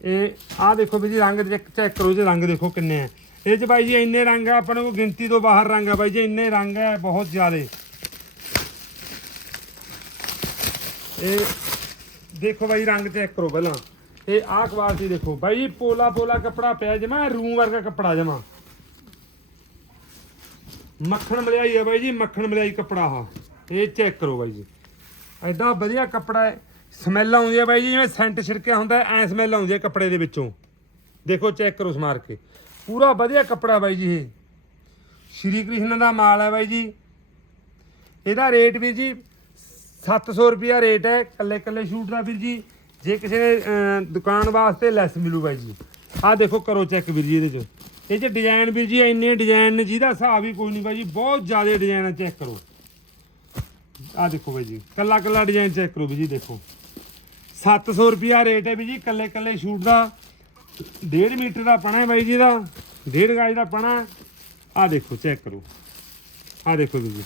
ਇਹ ਆਹ ਦੇਖੋ ਵੀ ਜੀ ਰੰਗ ਚੈੱਕ ਕਰੋ ਜੀ, ਰੰਗ ਦੇਖੋ ਕਿੰਨੇ ਆ। ਇਹ ਚ ਬਾਈ ਜੀ ਇੰਨੇ ਰੰਗ ਆ ਆਪਣੇ ਕੋਲ ਗਿਣਤੀ ਤੋਂ ਬਾਹਰ ਰੰਗ ਆ ਬਾਈ ਜੀ, ਇੰਨੇ ਰੰਗ ਆ, ਬਹੁਤ ਜ਼ਿਆਦੇ। ਇਹ ਦੇਖੋ ਬਾਈ, ਰੰਗ ਚੈੱਕ ਕਰੋ ਪਹਿਲਾਂ। ਇਹ ਆਹ ਕੁਆਲਿਟੀ ਦੇਖੋ। ਬਾਈ ਜੀ, ਪੋਲਾ ਪੋਲਾ ਕੱਪੜਾ ਪਿਆ ਜਮਾ, ਰੂਮ ਵਰਗਾ ਕੱਪੜਾ ਜਮਾ। ਮੱਖਣ ਮਲਾਈ ਹੈ ਬਾਈ ਜੀ, ਮੱਖਣ ਮਲਾਈ ਕੱਪੜਾ ਆ ਇਹ ਚੈੱਕ ਕਰੋ ਬਾਈ ਜੀ। ਐਡਾ ਵਧੀਆ ਕੱਪੜਾ ਹੈ। ਸਮੈਲ ਆਉਂਦੀ ਹੈ ਬਾਈ ਜੀ, ਜਿਵੇਂ ਸੈਂਟ ਛਿੜਕਿਆ ਹੁੰਦਾ ਐ ਸਮੈਲ ਆਉਂਦੀ ਹੈ ਕੱਪੜੇ ਦੇ ਵਿੱਚੋਂ। ਦੇਖੋ ਚੈੱਕ ਕਰੋ ਸਮਾਰ ਕੇ। ਪੂਰਾ ਵਧੀਆ ਕੱਪੜਾ ਬਾਈ ਜੀ ਇਹ। ਸ਼੍ਰੀ ਕ੍ਰਿਸ਼ਨ ਦਾ ਮਾਲ ਹੈ ਬਾਈ ਜੀ। ਇਹਦਾ ਰੇਟ ਵੀ ਜੀ 700 ਰੁਪਿਆ ਰੇਟ ਹੈ ਕੱਲੇ ਕੱਲੇ ਸ਼ੂਟ ਦਾ ਵੀਰ ਜੀ। ਜੇ ਕਿਸੇ ਨੇ ਦੁਕਾਨ ਵਾਸਤੇ ਲੈਸ ਮਿਲੂ ਬਾਈ ਜੀ। ਆਹ ਦੇਖੋ, ਕਰੋ ਚੈੱਕ ਵੀਰ ਜੀ ਇਹਦੇ ਚ। ਇਹ ਚ ਡਿਜ਼ਾਈਨ ਵੀਰ ਜੀ, ਇੰਨੇ ਡਿਜ਼ਾਈਨ ਨੇ ਜਿਹਦਾ ਹਿਸਾਬ ਹੀ ਕੋਈ ਨਹੀਂ ਬਾਈ ਜੀ। ਬਹੁਤ ਜ਼ਿਆਦਾ ਡਿਜ਼ਾਈਨ ਹੈ ਚੈੱਕ ਕਰੋ। ਆਹ ਦੇਖੋ ਬਾਈ ਜੀ, ਕੱਲਾ ਕੱਲਾ ਡਿਜ਼ਾਈਨ ਚੈੱਕ ਕਰੋ ਵੀ ਜੀ ਦੇਖੋ। 700 ਰੁਪਿਆ ਰੇਟ ਹੈ ਵੀਰ ਜੀ, ਕੱਲੇ ਕੱਲੇ ਸ਼ੂਟ ਦਾ। 1.5 ਮੀਟਰ ਦਾ ਪਣਾ ਹੈ ਬਾਈ ਜੀ ਦਾ 1.5 ਗਾਜ ਦਾ ਪਣਾ ਆਹ ਦੇਖੋ ਚੈੱਕ ਕਰੋ। ਆਹ ਦੇਖੋ ਵੀਰ ਜੀ।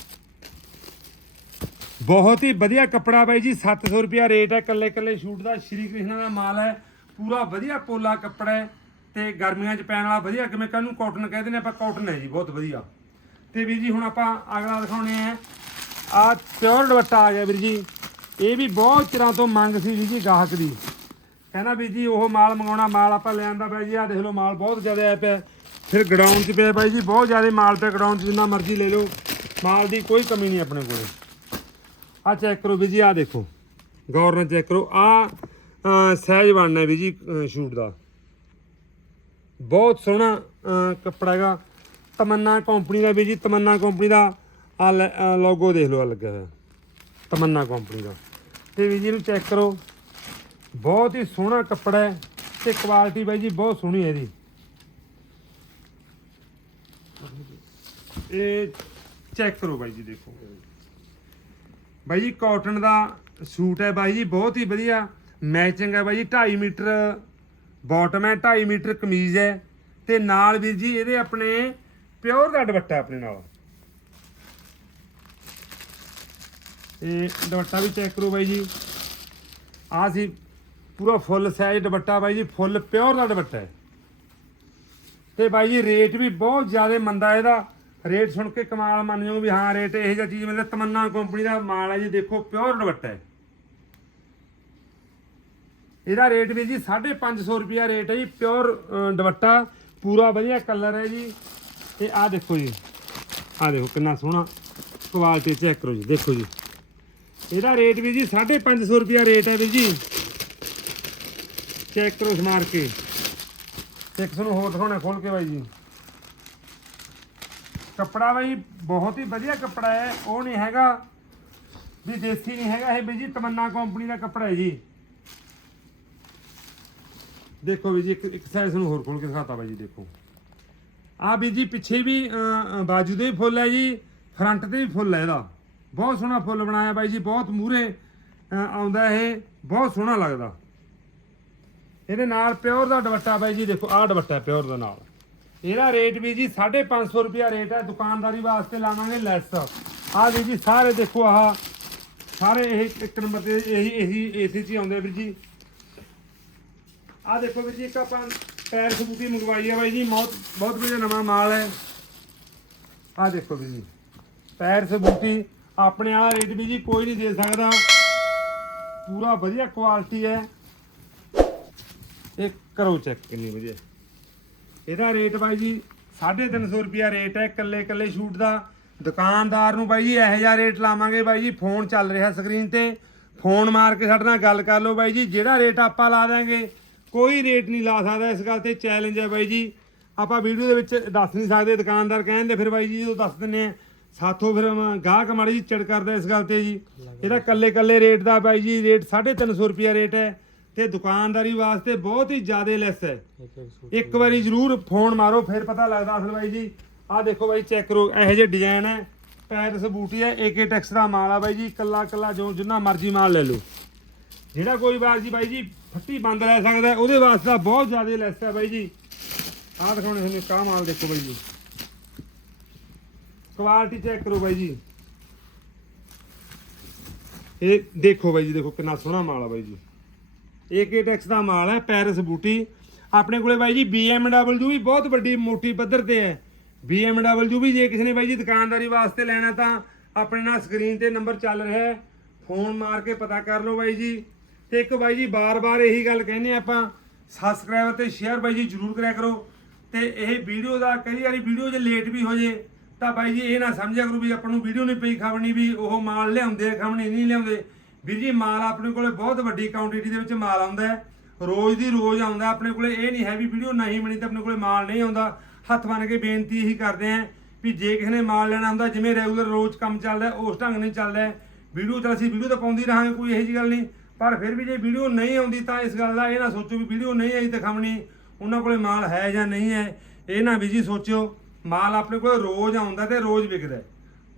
ਬਹੁਤ ਹੀ ਵਧੀਆ ਕੱਪੜਾ ਬਾਈ ਜੀ 700 ਰੁਪਿਆ ਰੇਟ ਹੈ, ਕੱਲੇ ਕੱਲੇ ਸ਼ੂਟ ਦਾ। ਸ਼੍ਰੀ ਕ੍ਰਿਸ਼ਨ ਦਾ ਮਾਲ ਹੈ, ਪੂਰਾ ਵਧੀਆ ਪੋਲਾ ਕੱਪੜਾ ਹੈ। ਤੇ ਗਰਮੀਆਂ 'ਚ ਪੈਣ ਵਾਲਾ ਵਧੀਆ, ਕਿਵੇਂ ਕੱਲ ਨੂੰ ਕਾਟਨ ਕਹਿੰਦੇ ਨੇ ਆਪਾਂ ਕਾਟਨ ਹੈ ਜੀ, ਬਹੁਤ ਵਧੀਆ। ਤੇ ਵੀਰ ਜੀ ਹੁਣ ਆਪਾਂ ਅਗਲਾ ਦਿਖਾਉਣੇ ਆ ਆ ਪਿਓਰ ਦੁਪੱਟਾ ਆ ਗਿਆ ਵੀਰ ਜੀ। ਇਹ ਵੀ ਬਹੁਤ ਚਿਰਾਂ ਤੋਂ ਮੰਗ ਸੀ ਵੀਰ ਜੀ ਗਾਹਕ ਦੀ। ਕਹਿੰਦਾ ਵੀਰ ਜੀ, ਉਹ ਮਾਲ ਮੰਗਾਉਣਾ, ਮਾਲ ਆਪਾਂ ਲੈ ਆਂਦਾ ਬਾਈ ਜੀ ਆ ਦੇਖ ਲਓ ਮਾਲ ਬਹੁਤ ਜ਼ਿਆਦਾ ਆਇਆ ਪਿਆ ਫਿਰ ਗਡਾਊਨ 'ਚ ਪਿਆ ਬਾਈ ਜੀ, ਬਹੁਤ ਜ਼ਿਆਦਾ ਮਾਲ ਪਿਆ ਗਡਾਊਨ 'ਚ, ਜਿੰਨਾ ਮਰਜ਼ੀ ਲੈ ਲਓ। ਮਾਲ ਦੀ ਕੋਈ ਕਮੀ ਨਹੀਂ ਆਪਣੇ ਕੋਲੇ। ਆ ਚੈੱਕ ਕਰੋ ਵੀ ਜੀ ਆ ਦੇਖੋ। ਗੌਰ ਨਾਲ ਚੈੱਕ ਕਰੋ। ਆ ਸਹਿਜ ਬਣਨਾ ਵੀ ਜੀ ਸ਼ੂਟ ਦਾ। ਬਹੁਤ ਸੋਹਣਾ ਕੱਪੜਾ ਹੈਗਾ। ਤਮੰਨਾ ਕੰਪਨੀ ਦਾ ਵੀ ਜੀ, ਤਮੰਨਾ ਕੰਪਨੀ ਦਾ। ਆ ਲੋਗੋ ਦੇਖ ਲਓ, ਆ ਲੱਗਿਆ ਹੋਇਆ। ਤਮੰਨਾ ਕੰਪਨੀ ਦਾ। ਤੇ ਵੀ ਜੀ ਨੂੰ ਚੈੱਕ ਕਰੋ। ਬਹੁਤ ਹੀ ਸੋਹਣਾ ਕੱਪੜਾ ਹੈ ਤੇ ਕੁਆਲਿਟੀ ਬਾਈ ਜੀ ਬਹੁਤ ਸੋਹਣੀ ਹੈ ਇਹਦੀ। ਇਹ ਚੈੱਕ ਕਰੋ ਬਾਈ ਜੀ, ਦੇਖੋ। ਬਾਈ ਜੀ ਕਾਟਨ ਦਾ ਸੂਟ ਹੈ ਬਾਈ ਜੀ, ਬਹੁਤ ਹੀ ਵਧੀਆ। ਮੈਚਿੰਗ ਹੈ ਬਾਈ ਜੀ 2.5 ਮੀਟਰ ਬਾਟਮ ਹੈ 2.5 ਮੀਟਰ ਕਮੀਜ਼ ਹੈ। ਤੇ ਨਾਲ ਵੀਰ ਜੀ, ਇਹਦੇ ਆਪਣੇ ਪਿਓਰ ਦਾ ਦੁਪੱਟਾ ਆਪਣੇ ਨਾਲ। ਇਹ ਦੁਪੱਟਾ ਵੀ ਚੈੱਕ ਕਰੋ ਬਾਈ ਜੀ। ਆਹ ਸੀ ਪੂਰਾ ਫੁੱਲ ਸਾਈਜ਼ ਦੁਪੱਟਾ ਬਾਈ ਜੀ ਫੁੱਲ ਪਿਓਰ ਦਾ ਦੁਪੱਟਾ ਹੈ। ਤੇ ਬਾਈ ਜੀ ਰੇਟ ਵੀ ਬਹੁਤ ਜ਼ਿਆਦਾ ਮੰਦਾ ਇਹਦਾ। ਰੇਟ ਸੁਣ ਕੇ ਕਮਾਲ ਮੰਨ ਜਾਓ ਵੀ ਹਾਂ ਰੇਟ ਇਹੋ ਜਿਹਾ ਚੀਜ਼ ਮਿਲਦਾ, ਤਮੰਨਾ ਕੰਪਨੀ ਦਾ ਮਾਲ ਹੈ ਜੀ, ਦੇਖੋ ਪਿਓਰ ਦੁਪੱਟਾ ਹੈ। ਇਹਦਾ ਰੇਟ ਵੀ ਜੀ 550 ਰੁਪਿਆ ਰੇਟ ਹੈ ਜੀ ਪਿਓਰ ਦੁਪੱਟਾ। ਪੂਰਾ ਵਧੀਆ ਕਲਰ ਹੈ ਜੀ। ਤੇ ਆਹ ਦੇਖੋ ਜੀ, ਆਹ ਦੇਖੋ ਕਿੰਨਾ ਸੋਹਣਾ। ਕੁਆਲਿਟੀ ਚੈੱਕ ਕਰੋ ਜੀ, ਦੇਖੋ ਜੀ। ਇਹਦਾ ਰੇਟ ਵੀ ਜੀ 550 ਰੁਪਿਆ ਰੇਟ ਹੈ ਵੀ ਜੀ। ਚੈੱਕ ਕਰੋ ਸਮਾਰ ਕੇ। ਇੱਕ ਨੂੰ ਹੋਰ ਦਿਖਾਉਣਾ, ਖੋਲ ਕੇ ਬਾਈ ਜੀ। ਕੱਪੜਾ ਬਾਈ, ਬਹੁਤ ਹੀ ਵਧੀਆ ਕੱਪੜਾ ਹੈ। ਉਹ ਨਹੀਂ ਹੈਗਾ ਵੀ ਦੇਸੀ ਨਹੀਂ ਹੈਗਾ ਇਹ ਵੀ ਜੀ, ਤਮੰਨਾ ਕੰਪਨੀ ਦਾ ਕੱਪੜਾ ਹੈ ਜੀ। ਦੇਖੋ ਵੀ ਜੀ, ਇੱਕ ਇੱਕ ਸਾਈਜ਼ ਨੂੰ ਹੋਰ ਖੋਲ ਕੇ ਦਿਖਾਤਾ ਬਾਈ ਜੀ, ਦੇਖੋ। ਆ ਵੀ ਜੀ, ਪਿੱਛੇ ਵੀ ਬਾਜੂ ਦੇ ਵੀ ਫੁੱਲ ਹੈ ਜੀ ਫਰੰਟ ਤੇ ਵੀ ਫੁੱਲ ਹੈ ਇਹਦਾ। ਬਹੁਤ ਸੋਹਣਾ ਫੁੱਲ ਬਣਾਇਆ ਬਾਈ ਜੀ, ਬਹੁਤ ਮੂਰੇ ਆਉਂਦਾ ਇਹ, ਬਹੁਤ ਸੋਹਣਾ ਲੱਗਦਾ। ਇਹਦੇ ਨਾਲ ਪਿਓਰ ਦਾ ਦੁਪੱਟਾ ਬਾਈ ਜੀ, ਦੇਖੋ, ਆਹ ਦੁਪੱਟਾ ਪਿਓਰ ਦਾ ਨਾਲ। ਇਹਦਾ ਰੇਟ ਵੀ ਜੀ 550 ਰੁਪਿਆ ਰੇਟ ਹੈ, ਦੁਕਾਨਦਾਰੀ ਵਾਸਤੇ ਲਾਵਾਂਗੇ ਲੈਸ। ਆਹ ਵੀ ਜੀ, ਸਾਰੇ ਦੇਖੋ ਆਹ, ਸਾਰੇ ਇਹ ਇੱਕ ਨੰਬਰ ਤੇ ਇਹੀ ਇਹੀ ਏਸੀ ਚ ਹੀ ਆਉਂਦੇ ਵੀਰ ਜੀ। ਆਹ ਦੇਖੋ ਵੀਰ ਜੀ, ਇੱਕ ਆਪਾਂ ਪੈਰ ਸਬੂਤੀ ਮੰਗਵਾਈ ਹੈ ਬਾਈ ਜੀ, ਬਹੁਤ ਬਹੁਤ ਵਧੀਆ ਨਵਾਂ ਮਾਲ ਹੈ। ਆਹ ਦੇਖੋ ਵੀਰ ਜੀ, ਪੈਰ ਸਬੂਤੀ ਆਪਣੇ ਵਾਲਾ ਰੇਟ ਵੀ ਜੀ ਕੋਈ ਨਹੀਂ ਦੇ ਸਕਦਾ। ਪੂਰਾ ਵਧੀਆ ਕੁਆਲਿਟੀ ਹੈ। ਇਹ ਕਰੋ ਚੈੱਕ ਕਿੰਨੀ ਵਧੀਆ। ਇਹਦਾ ਰੇਟ ਬਾਈ ਜੀ 350 ਰੁਪਿਆ ਰੇਟ ਹੈ ਇਕੱਲੇ ਇਕੱਲੇ ਸ਼ੂਟ ਦਾ। ਦੁਕਾਨਦਾਰ ਨੂੰ ਬਾਈ ਜੀ ਇਹੋ ਜਿਹਾ ਰੇਟ ਲਾਵਾਂਗੇ ਬਾਈ ਜੀ। ਫੋਨ ਚੱਲ ਰਿਹਾ ਸਕਰੀਨ ਤੇ। ਫੋਨ ਮਾਰ ਕੇ ਸਾਡੇ ਨਾਲ ਗੱਲ ਕਰ ਲਓ ਬਾਈ ਜੀ। ਜਿਹੜਾ ਰੇਟ ਆਪਾਂ ਲਾ ਦਾਂਗੇ ਕੋਈ ਰੇਟ ਨਹੀਂ ਲਾ ਸਕਦਾ ਇਸ ਗੱਲ ਤੇ। ਚੈਲੰਜ ਹੈ ਬਾਈ ਜੀ। ਆਪਾਂ ਵੀਡੀਓ ਦੇ ਵਿੱਚ ਦੱਸ ਨਹੀਂ ਸਕਦੇ। ਦੁਕਾਨਦਾਰ ਕਹਿੰਦੇ ਫਿਰ ਬਾਈ ਜੀ ਜਦੋਂ ਦੱਸ ਦਿੰਨੇ ਆ ਸਾਥੋਂ ਫਿਰ ਮ- ਗਾਹਕ ਮਾੜੀ ਜੀ ਚਿੜ ਕਰਦਾ ਇਸ ਗੱਲ ਤੇ ਜੀ। ਇਹਦਾ ਕੱਲੇ ਕੱਲੇ ਰੇਟ ਦਾ ਬਾਈ ਜੀ ਰੇਟ 350 ਰੁਪਿਆ ਰੇਟ ਹੈ ਤੇ ਦੁਕਾਨਦਾਰੀ ਵਾਸਤੇ ਬਹੁਤ ਹੀ ਜ਼ਿਆਦਾ ਲੈਸ ਹੈ। ਇੱਕ ਵਾਰੀ ਜ਼ਰੂਰ ਫੋਨ ਮਾਰੋ ਫਿਰ ਪਤਾ ਲੱਗਦਾ ਅਸਲ ਬਾਈ ਜੀ। ਆਹ ਦੇਖੋ ਬਾਈ ਚੈੱਕ ਕਰੋ ਇਹੋ ਜਿਹੇ ਡਿਜ਼ਾਈਨ ਹੈ। ਪੈਰਸ ਬੂਟੀ ਹੈ ਏਕੇ ਟੈਕਸ ਦਾ ਮਾਲ ਆ ਬਾਈ ਜੀ ਕੱਲਾ ਕੱਲਾ ਜੋ ਜਿੰਨਾ ਮਰਜ਼ੀ ਮਾਲ ਲੈ ਲਓ। ਜਿਹੜਾ ਕੋਈ ਬਾਰ ਜੀ ਬਾਈ ਜੀ ਫੱਟੀ ਬੰਦ ਲੈ ਸਕਦਾ ਹੈ, ਉਹਦੇ ਵਾਸਤੇ ਤਾਂ ਬਹੁਤ ਜ਼ਿਆਦਾ ਲੈਸ ਹੈ ਬਾਈ ਜੀ। ਆਹ ਦਿਖਾਉਣੇ ਤੁਹਾਨੂੰ ਕਾ ਮਾਲ ਦੇਖੋ ਬਾਈ ਜੀ। ਕੁਆਲਿਟੀ ਚੈੱਕ ਕਰੋ ਬਾਈ ਜੀ। ਇਹ ਦੇਖੋ ਬਾਈ ਜੀ, ਦੇਖੋ ਕਿੰਨਾ ਸੋਹਣਾ ਮਾਲ ਆ ਬਾਈ ਜੀ। AK ਟੈਕਸ ਦਾ ਮਾਲ ਹੈ ਪੈਰਿਸ ਬੂਟੀ ਆਪਣੇ ਕੋਲੇ ਬਾਈ ਜੀ BMW ਵੀ ਬਹੁਤ ਵੱਡੀ ਮੋਟੀ ਪੱਧਰ ਤੇ ਹੈ। BMW ਵੀ ਜੇ ਕਿਸੇ ਨੇ ਬਾਈ ਜੀ ਦੁਕਾਨਦਾਰੀ ਵਾਸਤੇ ਲੈਣਾ ਤਾਂ ਆਪਣੇ ਨਾਲ ਸਕਰੀਨ ਤੇ ਨੰਬਰ ਚੱਲ ਰਿਹਾ ਹੈ। ਫੋਨ ਮਾਰ ਕੇ ਪਤਾ ਕਰ ਲਓ ਬਾਈ ਜੀ। ਤੇ ਇੱਕ ਬਾਈ ਜੀ ਬਾਰ-ਬਾਰ ਇਹੀ ਗੱਲ ਕਹਿੰਦੇ ਆਪਾਂ ਸਬਸਕ੍ਰਾਈਬ ਤੇ ਸ਼ੇਅਰ ਬਾਈ ਜੀ ਜਰੂਰ ਕਰਿਆ ਕਰੋ। ਤੇ ਇਹ ਵੀਡੀਓ ਦਾ ਕਈ ਵਾਰੀ ਵੀਡੀਓ ਜੇ ਲੇਟ ਵੀ ਹੋ ਜੇ ਤਾਂ ਬਾਈ ਜੀ ਇਹ ਨਾ ਸਮਝਿਆ ਕਰੋ ਵੀ ਆਪਾਂ ਨੂੰ ਵੀਡੀਓ ਨਹੀਂ ਪਈ ਖਾਵਣੀ ਵੀ ਉਹ ਮਾਲ ਲਿਆਉਂਦੇ ਆ ਖਾਵਣੀ ਨਹੀਂ ਲਿਆਉਂਦੇ। ਵੀਰ ਜੀ, ਮਾਲ ਆਪਣੇ ਕੋਲੇ ਬਹੁਤ ਵੱਡੀ ਕੁਆਂਟੀਟੀ ਦੇ ਵਿੱਚ ਮਾਲ ਆਉਂਦਾ ਹੈ। ਰੋਜ਼ ਦੀ ਰੋਜ਼ ਆਉਂਦਾ, ਆਪਣੇ ਕੋਲੇ ਇਹ ਨਹੀਂ ਹੈ ਵੀ ਵੀਡੀਓ ਨਹੀਂ ਬਣੀ ਤਾਂ ਆਪਣੇ ਕੋਲੇ ਮਾਲ ਨਹੀਂ ਆਉਂਦਾ। ਹੱਥ ਬੰਨ ਕੇ ਬੇਨਤੀ ਹੀ ਕਰਦੇ ਆਂ ਵੀ ਜੇ ਕਿਸੇ ਨੇ ਮਾਲ ਲੈਣਾ ਹੁੰਦਾ, ਜਿਵੇਂ ਰੈਗੂਲਰ ਰੋਜ਼ ਕੰਮ ਚੱਲਦਾ, ਉਸ ਢੰਗ ਨਹੀਂ ਚੱਲਦਾ ਵੀਡੀਓ ਤਾਂ ਅਸੀਂ ਵੀਡੀਓ ਤਾਂ ਪਾਉਂਦੀ ਰਹਾਂਗੇ, ਕੋਈ ਇਹੋ ਜਿਹੀ ਗੱਲ ਨਹੀਂ। ਪਰ ਫਿਰ ਵੀ ਜੇ ਵੀਡੀਓ ਨਹੀਂ ਆਉਂਦੀ ਤਾਂ ਇਸ ਗੱਲ ਦਾ ਇਹ ਨਾ ਸੋਚੋ ਵੀ ਵੀਡੀਓ ਨਹੀਂ ਆਈ ਤਾਂ ਦਿਖਾਵਣੀ ਉਹਨਾਂ ਕੋਲੇ ਮਾਲ ਹੈ ਜਾਂ ਨਹੀਂ ਹੈ। ਇਹ ਨਾ ਵੀ ਜੀ ਸੋਚਿਓ। ਮਾਲ ਆਪਣੇ ਕੋਲ ਰੋਜ਼ ਆਉਂਦਾ ਤੇ ਰੋਜ਼ ਵਿਕਦਾ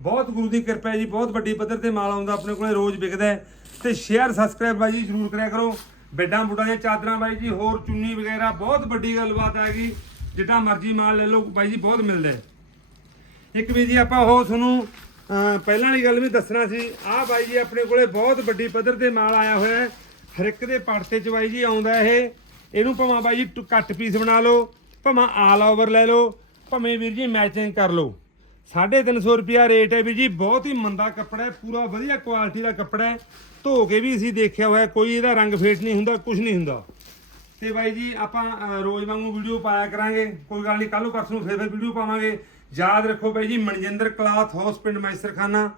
ਬਹੁਤ ਗੁਰੂ ਦੀ ਕਿਰਪਾ ਹੈ ਜੀ, ਬਹੁਤ ਵੱਡੀ ਪੱਧਰ ਤੇ ਮਾਲ ਆਉਂਦਾ ਆਪਣੇ ਕੋਲੇ, ਰੋਜ਼ ਵਿਕਦਾ ਹੈ। ਤੇ ਸ਼ੇਅਰ ਸਬਸਕ੍ਰਾਈਬ ਬਾਈ ਜੀ ਜਰੂਰ ਕਰਿਆ ਕਰੋ। ਬੈਡਾਂ ਬੁੱਡਾਂ ਦੀਆਂ ਚਾਦਰਾਂ ਬਾਈ ਜੀ, ਹੋਰ ਚੁੰਨੀ ਵਗੈਰਾ, ਬਹੁਤ ਵੱਡੀ ਗੱਲਬਾਤ ਹੈਗੀ। ਜਿੱਦਾਂ ਮਰਜ਼ੀ ਮਾਲ ਲੈ ਲਓ, ਬਾਈ ਜੀ ਬਹੁਤ ਮਿਲਦਾ ਇੱਕ ਵੀ ਜੀ ਆਪਾਂ ਉਹ ਤੁਹਾਨੂੰ ਪਹਿਲਾਂ ਵਾਲੀ ਗੱਲ ਵੀ ਦੱਸਣਾ ਸੀ। ਆਹ ਬਾਈ ਜੀ ਆਪਣੇ ਕੋਲੇ ਬਹੁਤ ਵੱਡੀ ਪੱਧਰ ਤੇ ਮਾਲ ਆਇਆ ਹੋਇਆ ਹੈ। ਹਰ ਇੱਕ ਦੇ ਪੜਤੇ ਚ ਬਾਈ ਜੀ ਆਉਂਦਾ ਇਹ। ਇਹਨੂੰ ਭਾਵੇਂ ਬਾਈ ਜੀ ਟੁ- ਕੱਟ ਪੀਸ ਬਣਾ ਲਓ, ਭਾਵੇਂ ਆਲ ਓਵਰ ਲੈ ਲਓ। ਭਾਵੇਂ ਵੀਰ ਜੀ ਮੈਚਿੰਗ ਕਰ ਲਓ। 350 ਰੁਪਿਆ ਰੇਟ ਹੈ ਵੀਰ ਜੀ, ਬਹੁਤ ਹੀ ਮੰਦਾ ਕੱਪੜਾ ਹੈ, ਪੂਰਾ ਵਧੀਆ ਕੁਆਲਿਟੀ ਦਾ ਕੱਪੜਾ ਹੈ। ਧੋ ਕੇ ਵੀ ਅਸੀਂ ਦੇਖਿਆ ਹੋਇਆ ਕੋਈ ਇਹਦਾ ਰੰਗ ਫੇਟ ਨਹੀਂ ਹੁੰਦਾ ਕੁਝ ਨਹੀਂ ਹੁੰਦਾ। ਤੇ ਬਾਈ ਜੀ, ਆਪਾਂ ਰੋਜ਼ ਵਾਂਗੂ ਵੀਡੀਓ ਪਾਇਆ ਕਰਾਂਗੇ। ਕੋਈ ਗੱਲ ਨਹੀਂ ਕੱਲ ਨੂੰ ਪਰਸੋਂ ਨੂੰ ਫਿਰ ਵੀਡੀਓ ਪਾਵਾਂਗੇ। ਯਾਦ ਰੱਖੋ ਬਾਈ ਜੀ, ਮਨਜਿੰਦਰ ਕਲਾਥ ਹਾਊਸ ਪਿੰਡ ਮੈਸਰਖਾਨਾ,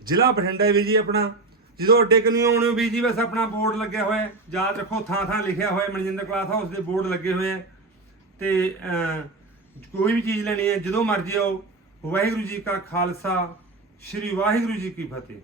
ਜ਼ਿਲ੍ਹਾ ਬਠਿੰਡਾ ਹੈ ਵੀ ਜੀ ਆਪਣਾ। ਜਦੋਂ ਅੱਡੇ ਕਨੂੰ ਆਉਣੇ ਹੋ ਵੀ ਜੀ ਬਸ ਆਪਣਾ ਬੋਰਡ ਲੱਗਿਆ ਹੋਇਆ ਯਾਦ ਰੱਖੋ ਥਾਂ ਥਾਂ ਲਿਖਿਆ ਹੋਇਆ ਮਨਜਿੰਦਰ ਕਲਾਥ ਹਾਊਸ ਦੇ ਬੋਰਡ ਲੱਗੇ ਹੋਏ ਹੈ। ਤੇ ਕੋਈ ਵੀ ਚੀਜ਼ ਲੈਣੀ ਹੈ, ਜਦੋਂ ਮਰਜ਼ੀ ਆਓ, ਵਾਹਿਗੁਰੂ ਜੀ ਕਾ ਖਾਲਸਾ, ਸ੍ਰੀ ਵਾਹਿਗੁਰੂ ਜੀ ਕੀ ਫਤਿਹ।